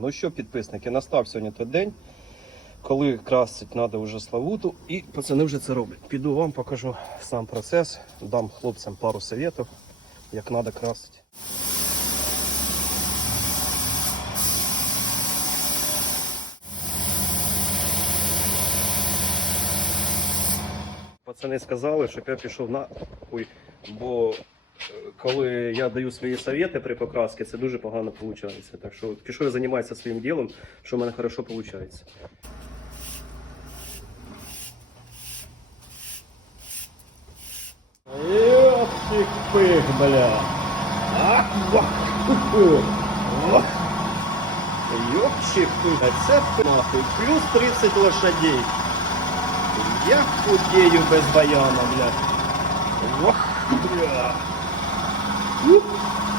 Ну що, підписники, настав сьогодні той день, коли красить треба вже славуту, і пацани вже це роблять. Піду вам покажу сам процес, дам хлопцям пару советів, як треба красити. Пацани сказали, щоб я пішов на хуй, бо коли я даю свої совєти при покрасці, це дуже погано виходить. Так що пішов я займатися своїм ділом, що в мене хорошо виходить. Ёпсик-пых, бля. Ах, вах, ху-ху. Ох. Ёпсик, а це нахуй. Плюс 30 лошадей. Я худею без баяна, бля. Ох, бля. Hum?